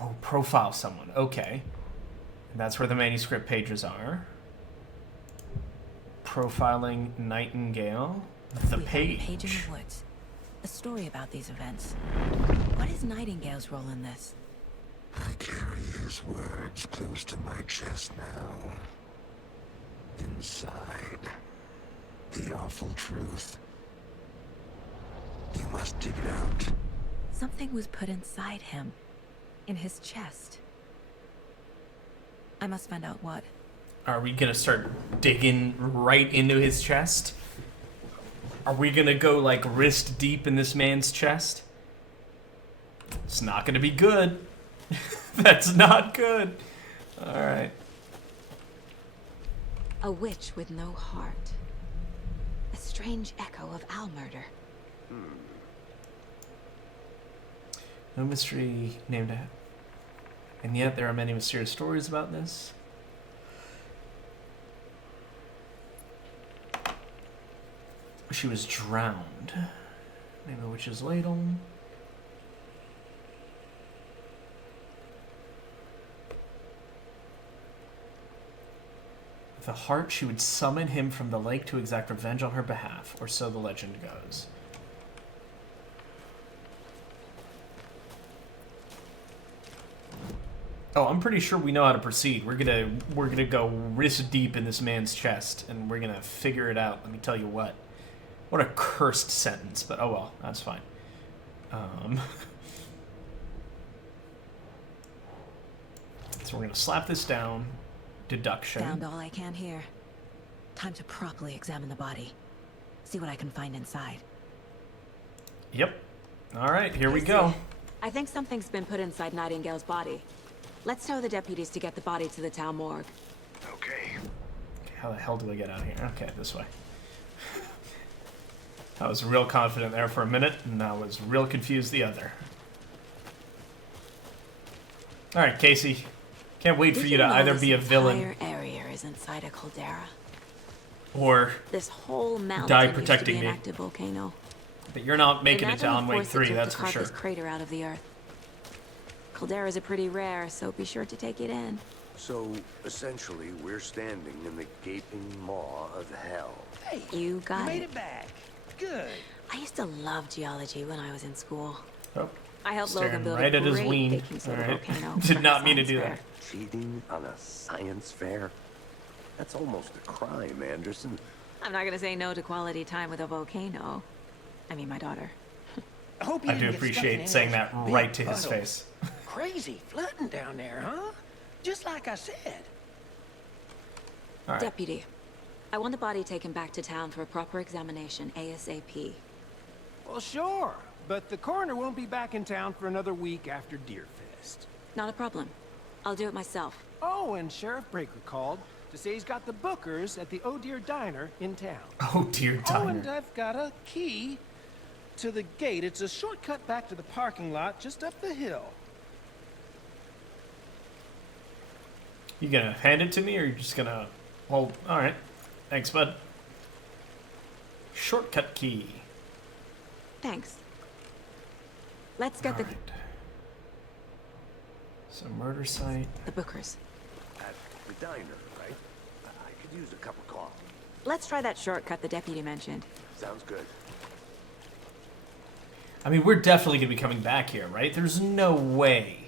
Oh, profile someone. Okay. And that's where the manuscript pages are. Profiling Nightingale. The We page. found a page in the woods. A story about these events. What is Nightingale's role in this? I carry his words close to my chest now. Inside, the awful truth. You must dig it out. Something was put inside him. In his chest. I must find out what. Are we gonna start digging right into his chest? Are we gonna go, like, wrist deep in this man's chest? It's not gonna be good. That's not good. Alright. A witch with no heart. A strange echo of owl murder. No mystery named it. And yet there are many mysterious stories about this. She was drowned. Name of witch's ladle. With a heart, she would summon him from the lake to exact revenge on her behalf, or so the legend goes. Oh, I'm pretty sure we know how to proceed. We're gonna go wrist deep in this man's chest, and we're gonna figure it out. Let me tell you what. What a cursed sentence, but oh well, that's fine. So we're gonna slap this down. Deduction. Found all I can here. Time to properly examine the body. See what I can find inside. Yep. All right, here we go. I think something's been put inside Nightingale's body. Let's tell the deputies to get the body to the town morgue. Okay. How the hell do I get out of here? Okay, this way. I was real confident there for a minute, and I was real confused the other. All right, Casey. Can't wait for you to either be a villain. This entire area is inside a caldera. Or this whole mountain die used to protecting be an me. active volcano. But you're not making it to Imagine Alan the Wake force it 3, took that's to for carve sure. this crater out of the earth. Calderas are pretty rare, so be sure to take it in. So, essentially, we're standing in the gaping maw of hell. Hey, You got you made it. it back. Good. I used to love geology when I was in school. Oh, I helped staring Logan build right a at his great ween. baking soda All right. volcano. Did for not our mean to science do fair. that. Cheating on a science fair? That's almost a crime, Anderson. I'm not gonna say no to quality time with a volcano. I mean, my daughter. I hope you I do didn't get stuck in appreciate any saying of that those right big to his puddles. face. Crazy flooding down there, huh? Just like I said. All right. Deputy, I want the body taken back to town for a proper examination ASAP. Well, sure. But the coroner won't be back in town for another week after Deerfest. Not a problem. I'll do it myself. Oh, and Sheriff Breaker called to say he's got the bookers at the Oh Dear Diner in town. Oh, dear Oh, and diner. I've got a key to the gate. It's a shortcut back to the parking lot just up the hill. You gonna hand it to me, or you just gonna... Well, all right. Thanks, bud. Shortcut key. Thanks. Let's get All right. So, murder site. the bookers. At the diner, right? I could use a cup of coffee. Let's try that shortcut the deputy mentioned. Sounds good. I mean, we're definitely gonna be coming back here, right? There's no way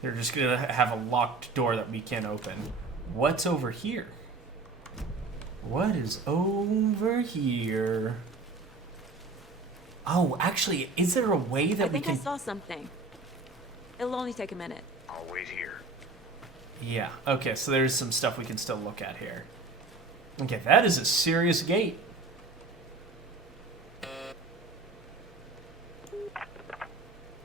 they're just gonna have a locked door that we can't open. What's over here? What is over here? Oh, actually, is there a way I that we think I can... saw something. It'll only take a minute. I'll wait here. Yeah, okay, so there's some stuff we can still look at here. Okay, that is a serious gate.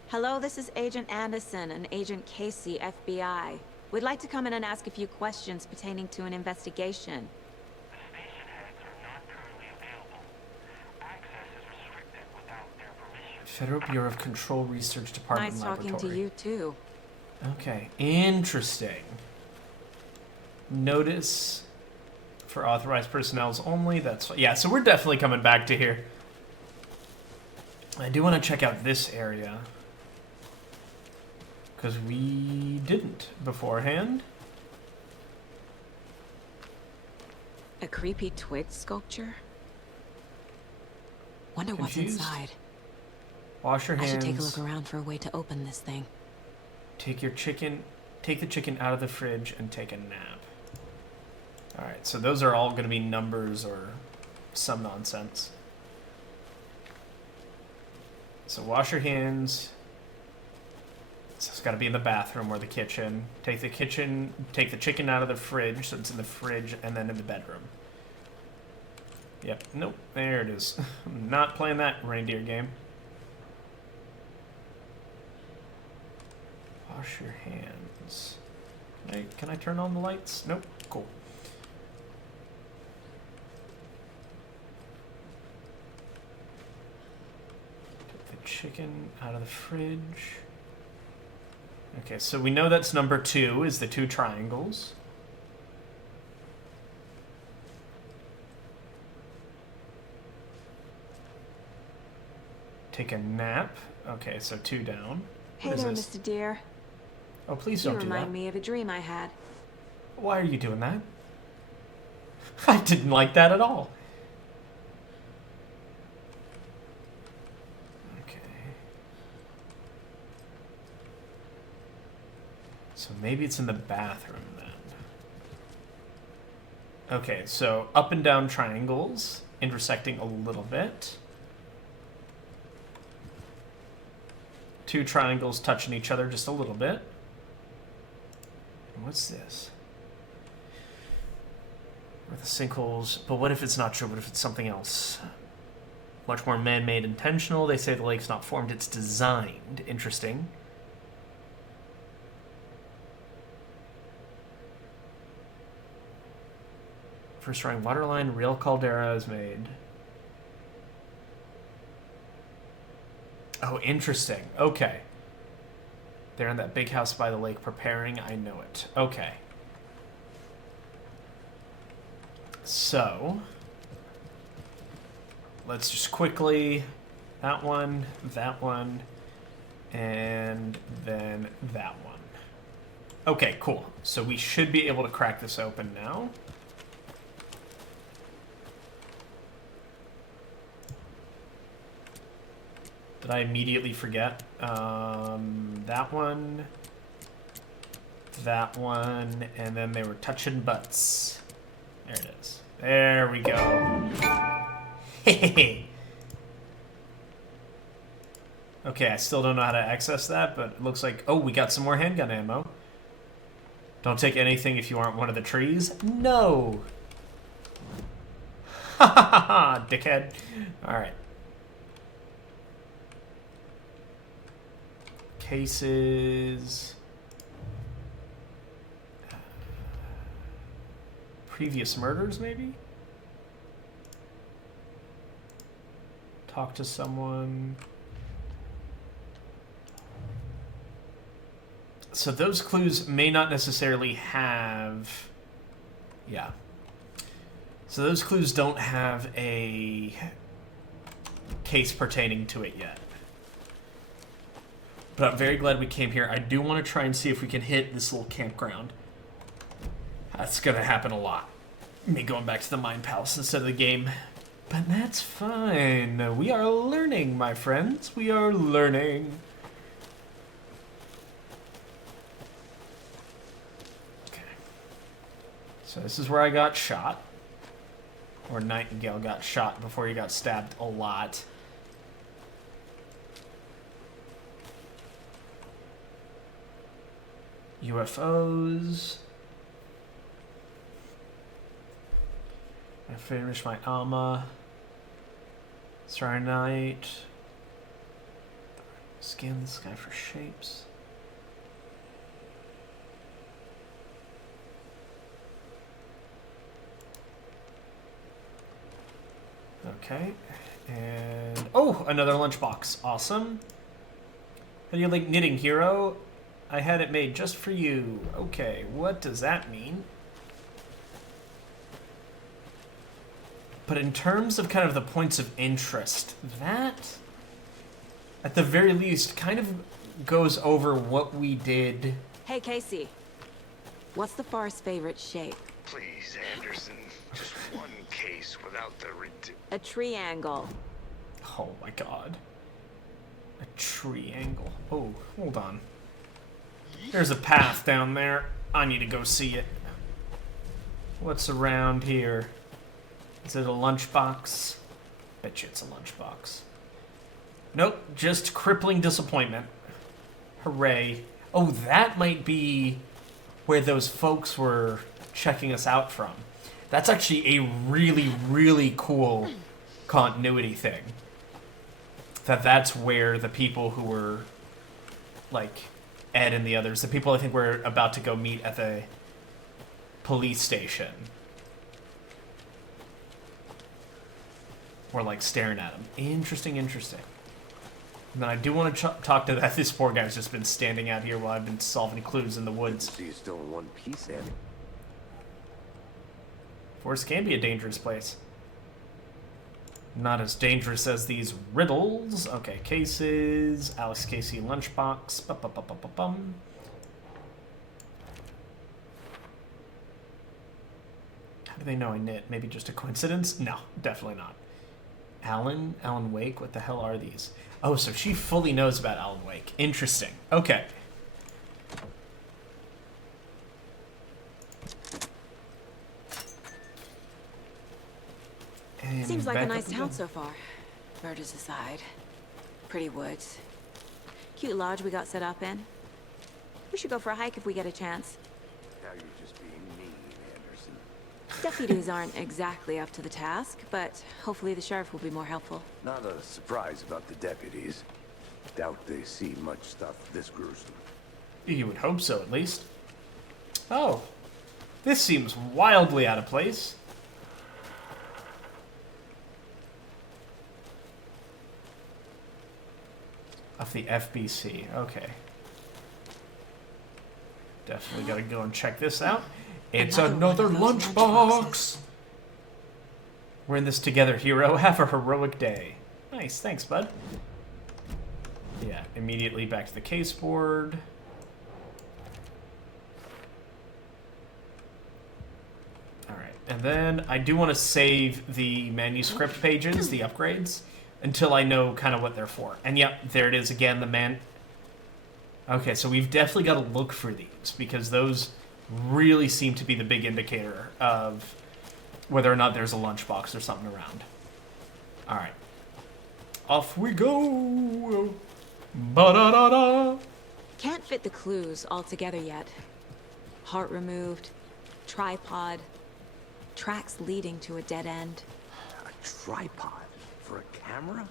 Hello, this is Agent Anderson and Agent Casey, FBI. We'd like to come in and ask a few questions pertaining to an investigation. The station heads are not currently available. Access is restricted without their permission. Federal Bureau of Control Research Department Nice Laboratory. talking to you, too. Okay, interesting. Notice for authorized personnel only. That's yeah. So we're definitely coming back to here. I do want to check out this area because we didn't beforehand. A creepy twig sculpture? Wonder what's Confused? inside. Wash your hands. I should take a look around for a way to open this thing. Take the chicken out of the fridge and take a nap. Alright, so those are all going to be numbers or some nonsense. So wash your hands. So it's got to be in the bathroom or the kitchen. Take the chicken out of the fridge, so it's in the fridge and then in the bedroom. Yep, nope, there it is. I'm not playing that reindeer game. Wash your hands. Can I turn on the lights? Nope. Cool. Take the chicken out of the fridge. Okay, so we know that's number 2, is the 2 triangles. Take a nap. Okay, so 2 down. Hey What is there, this? Mr. Deer. Oh, please You don't do that. remind me of a dream I had. Why are you doing that? I didn't like that at all. Okay. So maybe it's in the bathroom then. Okay, so up and down triangles, intersecting a little bit. 2 triangles touching each other just a little bit. What's this? With the sinkholes, but what if it's not true? What if it's something else? Much more man-made intentional. They say the lake's not formed, it's designed. Interesting. For destroying waterline, real caldera is made. Oh, interesting. Okay. They're in that big house by the lake preparing. I know it. Okay. So, let's just quickly, that one, and then that one. Okay, cool. So we should be able to crack this open now. Did I immediately forget? That one, and then they were touching butts. There it is. There we go. Okay, I still don't know how to access that, but it looks like... Oh, we got some more handgun ammo. Don't take anything if you aren't one of the trees. No! Ha ha ha ha, dickhead. Alright. Cases... Previous murders, maybe? Talk to someone. So those clues may not necessarily have... Yeah. So those clues don't have a case pertaining to it yet. But I'm very glad we came here. I do want to try and see if we can hit this little campground. That's going to happen a lot. Me going back to the Mind Palace instead of the game. But that's fine. We are learning, my friends. We are learning. Okay. So this is where I got shot. Or Nightingale got shot before he got stabbed a lot. UFOs. I finished my Alma. Starry Night. Scan the sky for shapes. Okay. And oh, another lunchbox. Awesome. How do you like knitting, hero? I had it made just for you. Okay, what does that mean? But in terms of kind of the points of interest, that, at the very least, kind of goes over what we did. Hey, Casey. What's the Forest's favorite shape? Please, Anderson. Just one case without the A triangle. Oh my god. A triangle. Oh, hold on. There's a path down there. I need to go see it. What's around here? Is it a lunchbox? Bet you it's a lunchbox. Nope, just crippling disappointment. Hooray. Oh, that might be where those folks were checking us out from. That's actually a really, really cool continuity thing. That's where the people who were, like, Ed and the others, the people I think we're about to go meet at the police station, were, like, staring at him. Interesting, interesting. And then I do want to talk to that. This poor guy's just been standing out here while I've been solving clues in the woods. So you're still in one piece, Andy. Forest can be a dangerous place. Not as dangerous as these riddles. Okay, cases. Alex Casey lunchbox. Bum. How do they know I knit? Maybe just a coincidence? No, definitely not. Alan Wake? What the hell are these? Oh, so she fully knows about Alan Wake. Interesting. Okay. And seems like a nice town so far. Murders aside. Pretty woods. Cute lodge we got set up in. We should go for a hike if we get a chance. Now you're just being mean, Anderson. Deputies aren't exactly up to the task, but hopefully the sheriff will be more helpful. Not a surprise about the deputies. Doubt they see much stuff this gruesome. You would hope so, at least. Oh. This seems wildly out of place. Of the FBC. Okay. Definitely gotta go and check this out. It's another lunchbox! We're in this together, hero. Have a heroic day. Nice, thanks, bud. Yeah, immediately back to the case board. Alright, and then I do want to save the manuscript pages, the upgrades, until I know kind of what they're for. And yep, there it is again, the man... Okay, so we've definitely got to look for these, because those really seem to be the big indicator of whether or not there's a lunchbox or something around. Alright. Off we go! Ba-da-da-da! Can't fit the clues all together yet. Heart removed, tripod, tracks leading to a dead end. A tripod? For a camera?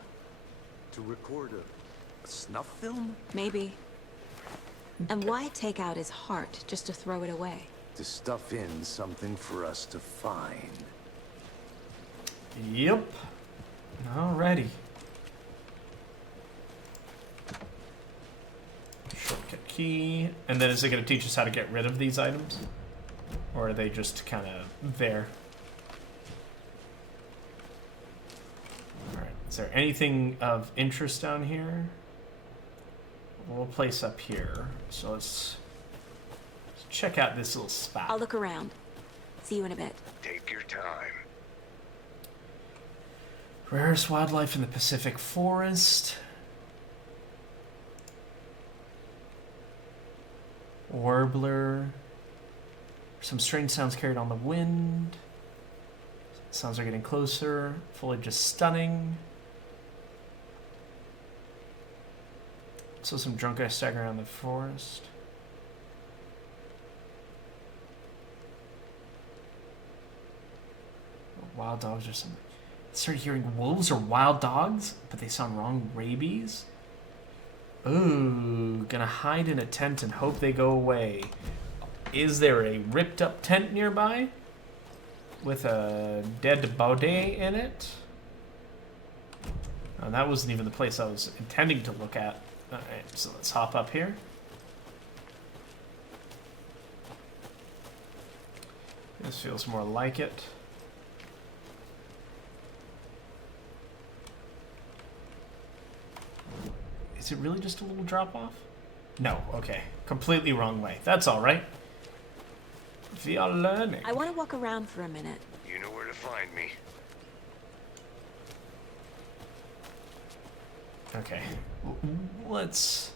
To record a snuff film? Maybe. And why take out his heart just to throw it away? To stuff in something for us to find. Yep. Alrighty. Shortcut key. And then is it going to teach us how to get rid of these items? Or are they just kind of there? Alright. Is there anything of interest down here? We'll place up here. So let's check out this little spot. I'll look around. See you in a bit. Take your time. Rarest wildlife in the Pacific Forest. Warbler. Some strange sounds carried on the wind. Sounds are getting closer. Foliage is stunning. So some drunk guy staggering around the forest. Wild dogs or something. I started hearing wolves or wild dogs, but they sound wrong. Rabies. Ooh, gonna hide in a tent and hope they go away. Is there a ripped up tent nearby with a dead body in it? Oh, that wasn't even the place I was intending to look at. Alright, so let's hop up here. This feels more like it. Is it really just a little drop off? No, okay. Completely wrong way. That's alright. We are learning. I want to walk around for a minute. You know where to find me. Okay. Let's...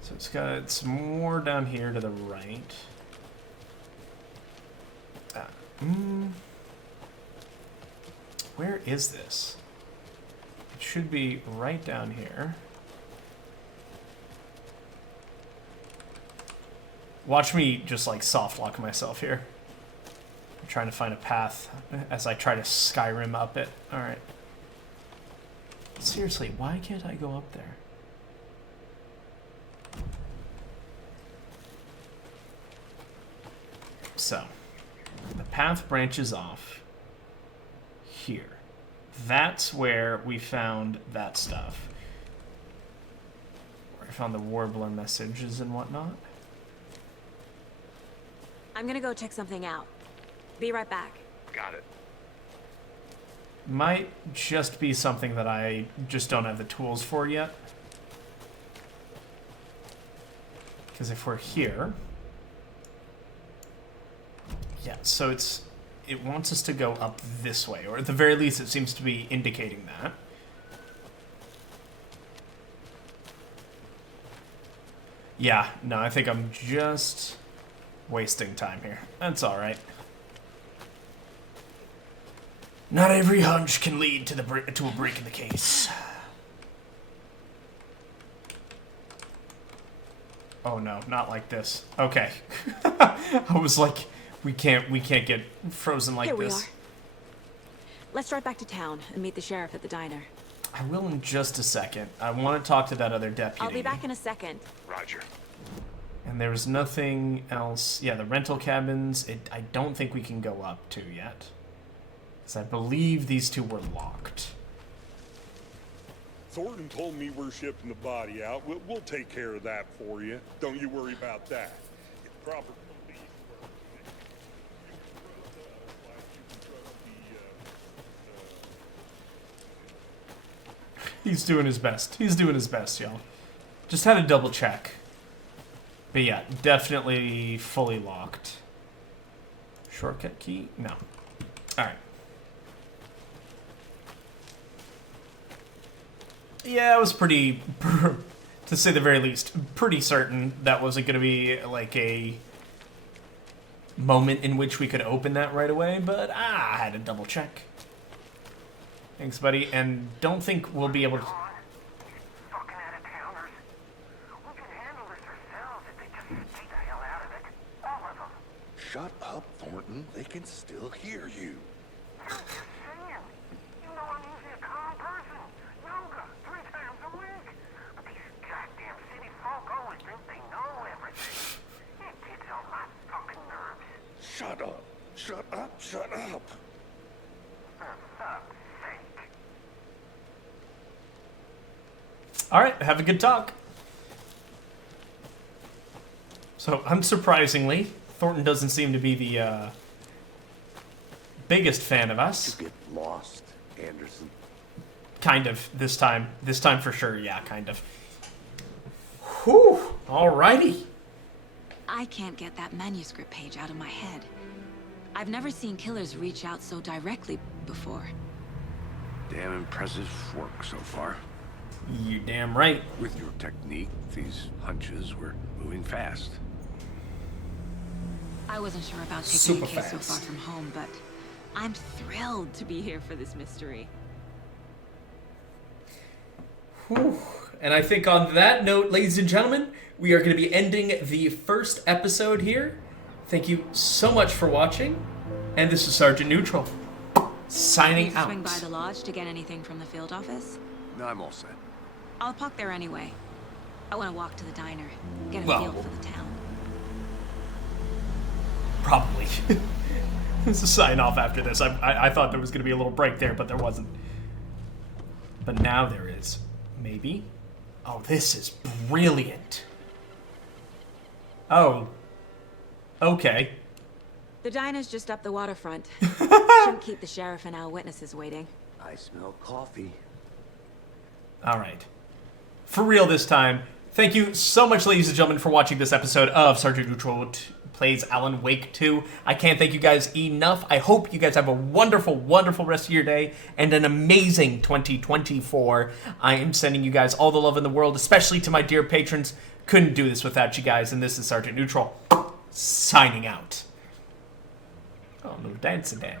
So it's more down here to the right. Where is this? It should be right down here. Watch me just like soft lock myself here. I'm trying to find a path as I try to Skyrim up it. Alright. Seriously, why can't I go up there? So, the path branches off here. That's where we found that stuff. Where I found the warbler messages and whatnot. I'm gonna go check something out. Be right back. Got it. Might just be something that I just don't have the tools for yet. Because if we're here... Yeah, so it wants us to go up this way, or at the very least it seems to be indicating that. Yeah, no, I think I'm just wasting time here. That's alright. Not every hunch can lead to a break in the case. Oh no, not like this. Okay. I was like, we can't get frozen like Here we this. are. Let's drive back to town and meet the sheriff at the diner. I will in just a second. I want to talk to that other deputy. I'll be back in a second. Roger. And there's nothing else. Yeah, the rental cabins, I don't think we can go up to yet. Because I believe these two were locked. Thornton told me we're shipping the body out. We'll take care of that for you. Don't you worry about that. Get proper police work. He's doing his best. He's doing his best, y'all. Just had to double check. But yeah, definitely fully locked. Shortcut key? No. Alright. Yeah, I was pretty, to say the very least, pretty certain that wasn't going to be like a moment in which we could open that right away, but I had to double check. Thanks, buddy, and don't think we'll be able to... Fucking out-of-towners. We can handle this ourselves if they just stay the hell out of it. All of them. Shut up, Thornton. They can still hear you. I'm just saying. You know I'm usually a calm person. Yoga 3 times a week. But these goddamn city folk always think they know everything. It gets on my fucking nerves. Shut up. Shut up. Shut up. For fuck's sake. Alright, have a good talk. So, unsurprisingly, Thornton doesn't seem to be the biggest fan of us. You get lost, Anderson. Kind of, this time. This time for sure, yeah, kind of. Whew, alrighty. I can't get that manuscript page out of my head. I've never seen killers reach out so directly before. Damn impressive work so far. You damn right. With your technique, these hunches were moving fast. I wasn't sure about taking Super a case so fast. far from home, but I'm thrilled to be here for this mystery. Whew. And I think on that note, ladies and gentlemen, we are going to be ending the first episode here. Thank you so much for watching, and this is Sergeant Neutral. signing Need to out. swing by the lodge to get anything from the field office? No, I'm all set. I'll park there anyway. I want to walk to the diner, get a Well, feel for the town. Probably. It's a sign off after this. I thought there was going to be a little break there, but there wasn't. But now there is. Maybe? Oh, this is brilliant. Oh. Okay. The diner's just up the waterfront. Shouldn't keep the sheriff and our witnesses waiting. I smell coffee. All right. For real this time. Thank you so much, ladies and gentlemen, for watching this episode of Sergeant Neutral Plays Alan Wake 2. I can't thank you guys enough. I hope you guys have a wonderful, wonderful rest of your day and an amazing 2024. I am sending you guys all the love in the world, especially to my dear patrons. Couldn't do this without you guys, and this is Sergeant Neutral signing out. Oh, no dancing, Dan.